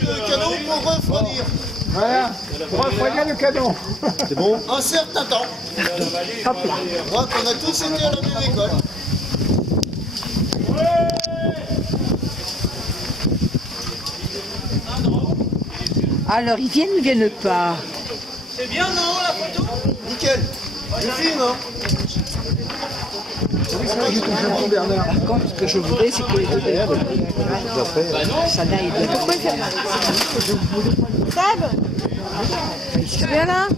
le canon pour refroidir. Voilà, pour refroidir le canon. C'est bon? Un certain temps. Hop là. Je crois qu'on a tous été à la même école. Alors, ils viennent ou ils viennent pas? C'est bien, non, la photo? Nickel. Je filme, hein? Bernard. Par contre, ce que je voudrais, c'est que les deux ça n'aille pas. Pourquoi il fait mal? Seb, tu viens là?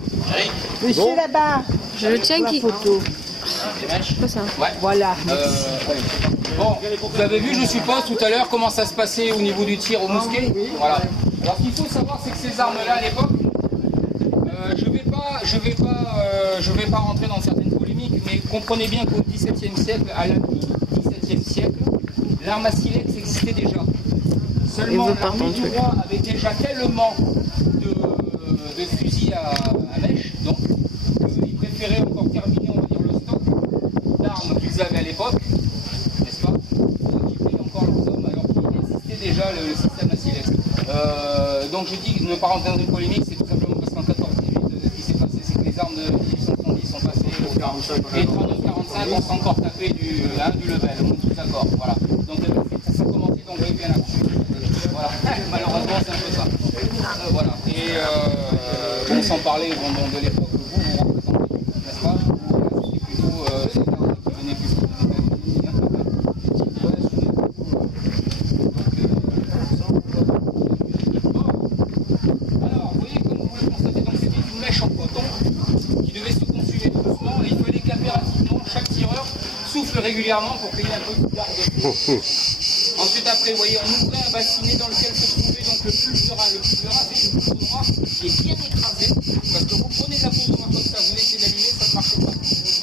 Monsieur là-bas, Je le tiens qui? photo. C'est pas ça. Voilà. Bon, vous avez vu, je suppose, tout à l'heure, comment ça se passait au niveau du tir au mousquet. Voilà. Alors, ce qu'il faut savoir, c'est que ces armes-là, à l'époque, je vais pas rentrer dans certaines polémiques, mais comprenez bien qu'au XVIIe siècle, à la mi-XVIIe siècle, l'arme à silex existait déjà. Seulement, l'armée du roi avait déjà tellement de fusils à mèche, donc, qu'ils préféraient encore terminer, on va dire, le stock d'armes qu'ils avaient à l'époque, n'est-ce pas, pour équiper encore leurs hommes, alors qu'il existait déjà le système à silex. Donc je dis ne pas rentrer dans une polémique, c'est tout simplement parce qu'en 14-18, ce qui s'est passé, c'est que les armes de 1870 sont passées au 45, et 39-45, on s'est encore tapé du level, on est tous d'accord, voilà. Donc ça a commencé donc bien là-dessus. Voilà, malheureusement c'est un peu ça. Voilà, et bon, sans parler de l'époque que vous représentez, n'est-ce pas? C'est plutôt les armes qui venaient plus de régulièrement pour qu'il y ait un peu de garde. Ensuite après, vous voyez, on ouvrait un bassinet dans lequel se trouvait donc le pulvera. Le pulvera, c'est une poudre noire qui est bien écrasée, parce que vous prenez de la poudre noire comme ça, vous laissez l'allumer, ça ne marche pas.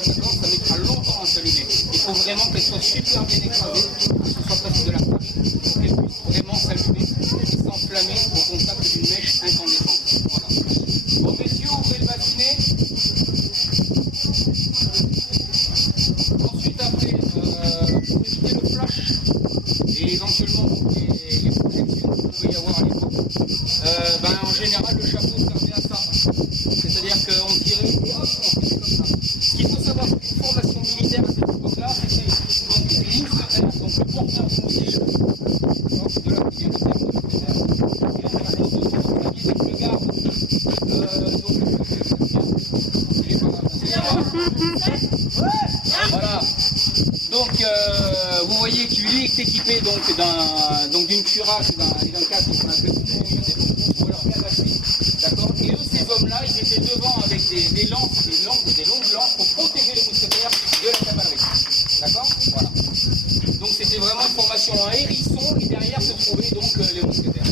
D'accord? Ça mettra longtemps à s'allumer. Il faut vraiment qu'elle soit super bien écrasée, que ce soit presque de la farine, pour qu'elle puisse vraiment s'allumer et s'enflammer au contact d'une mèche incandescente. Voilà. Bon messieurs, ouvrez le bassinet. Ensuite après, pour éviter le flash et éventuellement les projections qu'il pouvait y avoir à l'époque, en général le chapeau servait à ça. C'est-à-dire qu'on tirait et hop, on faisait comme ça. Ce qu'il faut savoir, c'est qu'une formation militaire à cette époque-là, c'était donc les mousquetaires, donc le porteur du mousquet. De là qu'il y a le terme de mousquetaire. Et la chose de vous aviez donc le garde, donc il est pas là. Voilà. Donc vous voyez que lui est équipé donc d'une cuirasse et d'un casque qu'on appelle des bonbons pour leur cavalerie. D'accord? Et eux, ces hommes-là, ils étaient devant avec des lances, des longues lances pour protéger les mousquetaires de la cavalerie. D'accord? Voilà. Donc c'était vraiment une formation en hérisson et derrière se trouvaient donc les mousquetaires.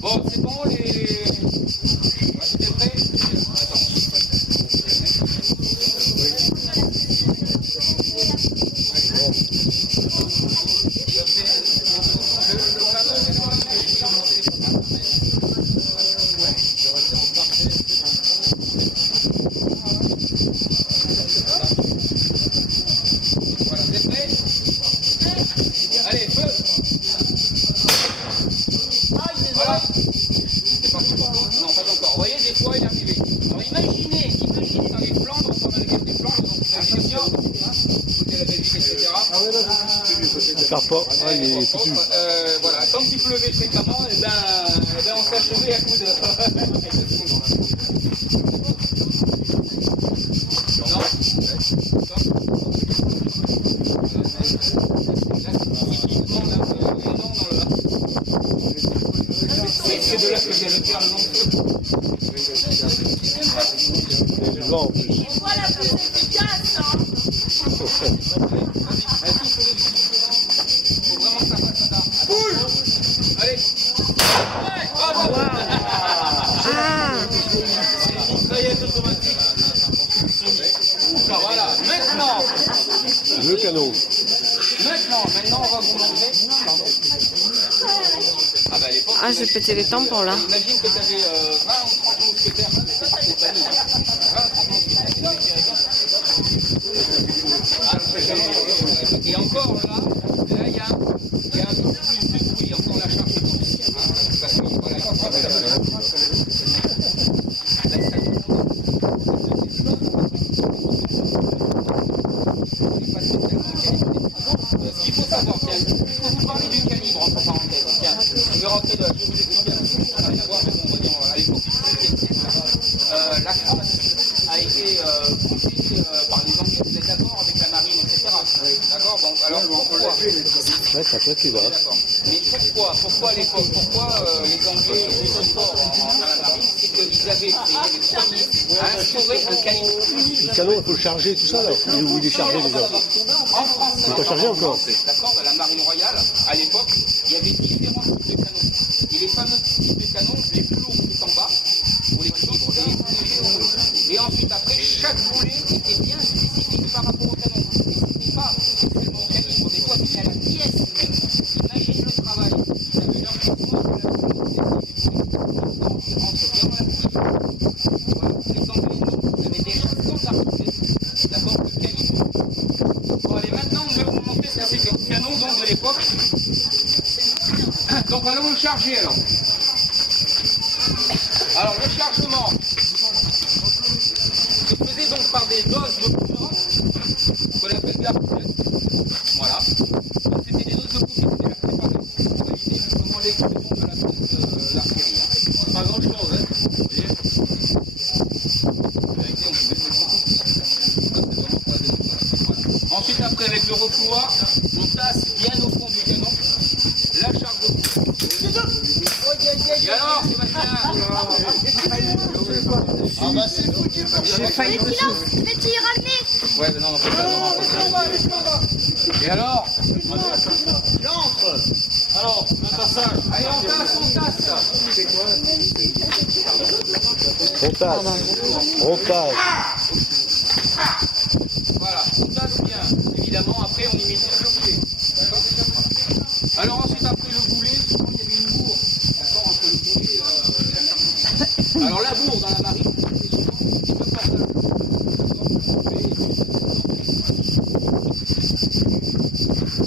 Bon, c'est bon les. C'était prêt? Attends. Allez, feu! Voilà! C'est parti pour vous? Non, pas encore. Vous voyez, des fois, il est arrivé. Alors imaginez dans les Flandres, pendant la guerre des Flandres, donc imaginez bien, côté la Belgique, etc. Voilà, quand il pleuvait fréquemment, et ben on s'achevait à coups de... Non? C'est de là que vient le terme non feu. On voit la plus efficace, hein. Faut vraiment que ça fasse un arme. Boule! Allez! Mitraillette automatique. Voilà, maintenant! Le canon. Maintenant, on va vous montrer. Ah, j'ai pété les tampons là. Imagine que tu avais 20 ou 30 mousquetaires. C'est pas nous. 20 ou 30 mousquetaires. Et encore là, il y a un peu plus de bruit, encore la charge de bruit. Parce que voilà, je vais vous expliquer un petit peu, ça n'a rien à voir, mais bon, on va dire à l'époque du XVIIe siècle, la France a été poussée par les Anglais, vous êtes d'accord, avec la marine, etc. D'accord. Bon, alors pourquoi? Ouais, ça peut être grave. D'accord. Mais pourquoi à l'époque, pourquoi les Anglais étaient si forts dans la marine? C'est qu'ils avaient été les premiers à instaurer un canon. Le canon, il faut le charger, tout ça là. Où il est chargé déjà? En France, il n'est pas chargé encore. d'accord, la marine royale, à l'époque, il y avait différents types de canons. Et les fameux types de canons, les plus lourds étaient en bas, pour les petits, et les plus légers en haut. Et ensuite, après, chaque boulet était bien spécifique par rapport au canon. Et c'était pas seulement au calibre, des fois c'était à la pièce. Imagine le travail. Ils avaient leur équipement de la qui rentre bien dans la bouche. Voilà. Les Anglais, non. Ils avaient déjà standardisé, d'accord, le calibre. Bon, allez, maintenant, on va vous montrer ce que c'est le canon donc, de l'époque. Donc, allons le charger alors. Alors, le chargement se faisait donc par des doses de poudre qu'on appelle gargouillettes. Voilà. Donc, c'était des doses de poudre qui étaient préparées pour éviter justement l'explosion de l'artillerie. Pas grand chose, hein. Vous voyez. En vérité, on pouvait mettre beaucoup plus. Ça, c'est vraiment pas démocratique. Voilà. Ensuite, après, avec le refouloir, on tasse bien au fond du canon la charge de poudre. Et alors, Sébastien? Ah bah c'est foutu. Petit ramener. Ouais, mais non, non, et alors? J'entre. Alors, un passage. Allez, on tasse. On tasse. On tasse. Voilà, on tasse bien. Évidemment, après, on imite le boulet. D'accord? Alors ensuite, après le boulet, souvent il y avait une bourre. D'accord? Entre le boulet et la charge. Alors la bourre dans la marine, c'est souvent un petit peu portable.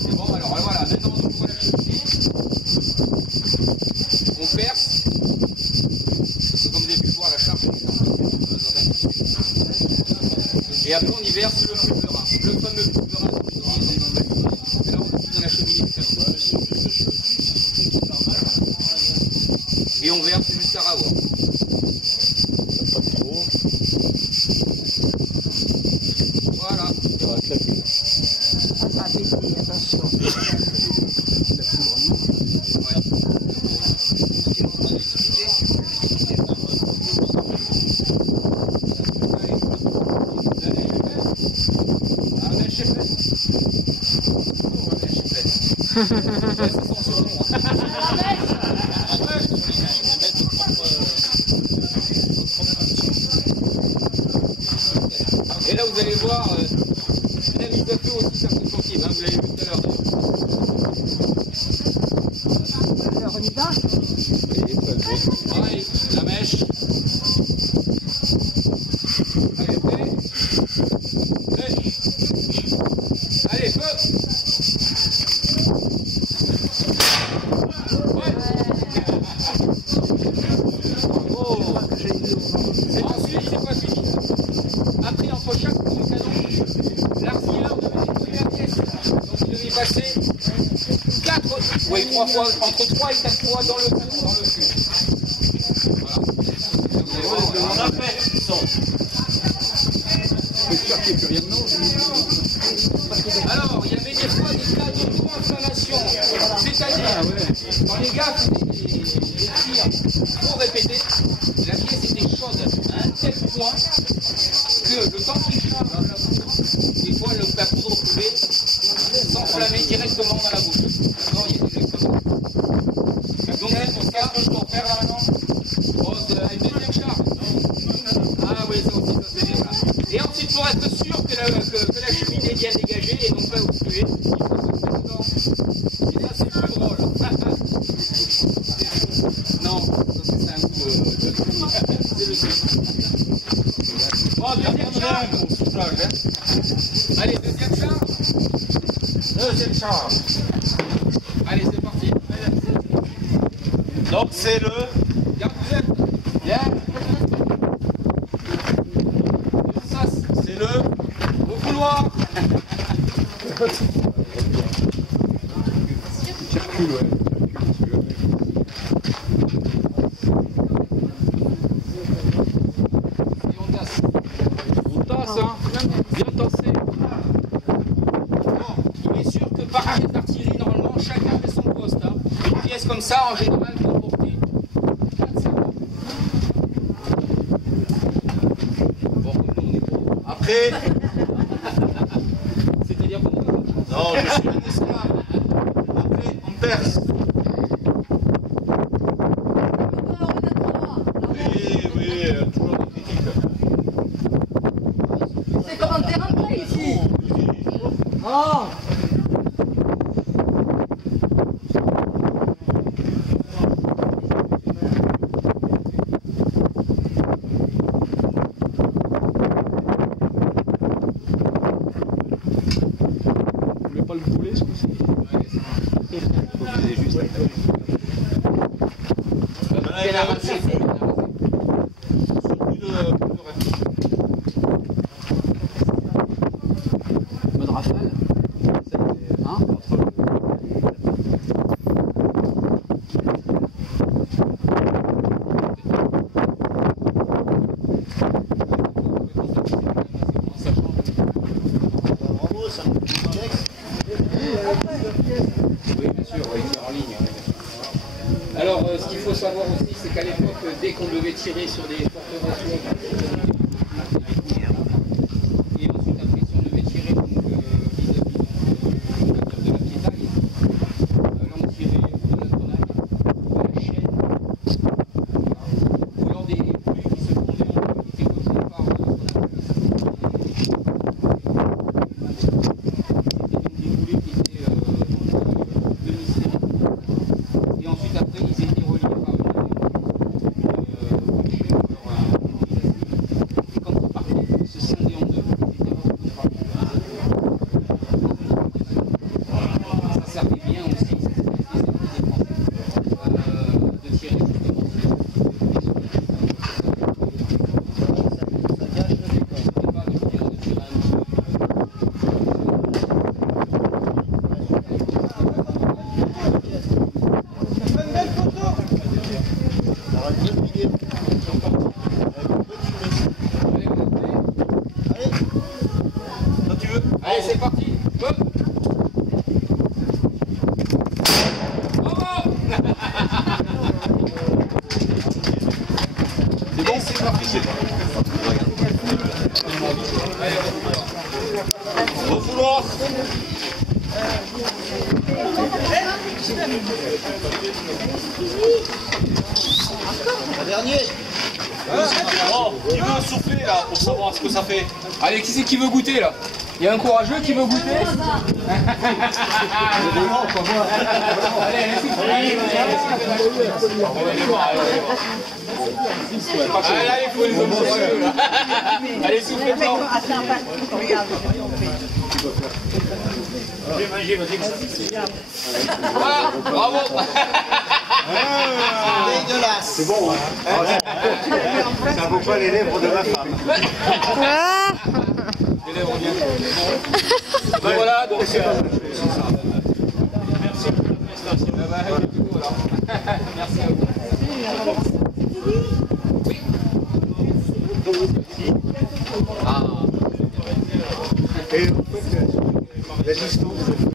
Et bon, alors voilà, maintenant on ouvre la cheminée. On perce. Parce que comme vous avez pu le voir, la charge est dans un tissu. Et après on y verse le pulverin. Le fameux pulverin qu'on utilise dans le bâtiment. Et là on le met dans la cheminée du canon. Et on verse jusqu'à ravoir. Pas trop. Voilà. Ça va claquer. Ça va péter, attention. Et là vous allez voir la mise à feu aussi circonspective, hein, vous l'avez vu tout à l'heure. Alors on y va? Pareil, la mèche. Allez, prêt? Mèche. Allez, feu! Ouais. Oh. Ensuite, c'est pas fini. Après, entre chaque coup de canon, l'artilleur devait nettoyer la pièce. Donc il devait passer 3 fois, entre 3 et 4 fois dans le canon, dans le cul. Voilà. On a fait. Alors, il y avait des fois des cas d'auto-inflammation. C'est-à-dire, quand les gars faisaient des tirs trop répétés, la pièce était chaude à un tel point que le temps qu'il charge la poudre, des fois la poudre pouvait s'enflammer directement dans la bouche. D'accord, il y a des explosions. Donc c'est pour ça que je peux faire là maintenant. Oh, une deuxième charge. Ah oui, ça aussi, ça c'est bien. Voilà. Et ensuite, pour être sûr que la cheminée est bien dégagée et non pas obstruée, il faut se mettre dedans. Et ça, c'est plus drôle. Non, ça c'est un coup c'est le truc. Bon, deuxième charge. Allez, deuxième charge. Deuxième charge. Allez, c'est parti. Donc c'est le. Gargoulette. Bien. Ça, C'est le. au couloir. Après. C'est-à-dire qu'on... Non, je suis un esclave. Après, en Perse. Oui, toujours des critiques. C'est comment t'es rentré ici? Oh! Vous voulez pas le brûler ce coup-ci? C'est la racine. Mode rafale. Hein? Bravo, ça me texte. Oui, bien sûr, oui, c'est en ligne. Oui. Alors, ce qu'il faut savoir aussi, c'est qu'à l'époque, dès qu'on devait tirer sur des forteresses, et ensuite, après, si on devait tirer donc, vis-à-vis de la piétaille, là, on tirait de la grenade, de la chaîne, ou alors des pluies qui se fondaient en deux, qui étaient causées par ce qu'on appelle le des boulets qui étaient demi-serrés. Et ensuite, après, ils étaient reliés par une chaîne ou alors un fil. Et quand ils partaient, ils se scindaient en deux. Ils étaient retenus par le ça servait bien aussi, ça servait des Français, de tirer justement sur Une belle photo. Alors, une bonne vidéo. Allez, quand tu veux. Allez, c'est parti. Hop. Bravo. C'est bon, c'est parti. Allez, Au couloir. Un dernier. Oh, qui veut souffler là pour savoir ce que ça fait? allez, qui c'est qui veut goûter là? Il y a un courageux qui veut goûter? Allez, allez, soufflez. Allez, il faut les hommes courageux là. Allez, soufflez dedans. Voilà, bravo. Dégueulasse. C'est bon, hein? Ça vaut pas les lèvres de ma femme. Les lèvres bien. Ben voilà, donc merci pour la prestation. Merci à vous. Oui. Ah. Et en fait, la distance.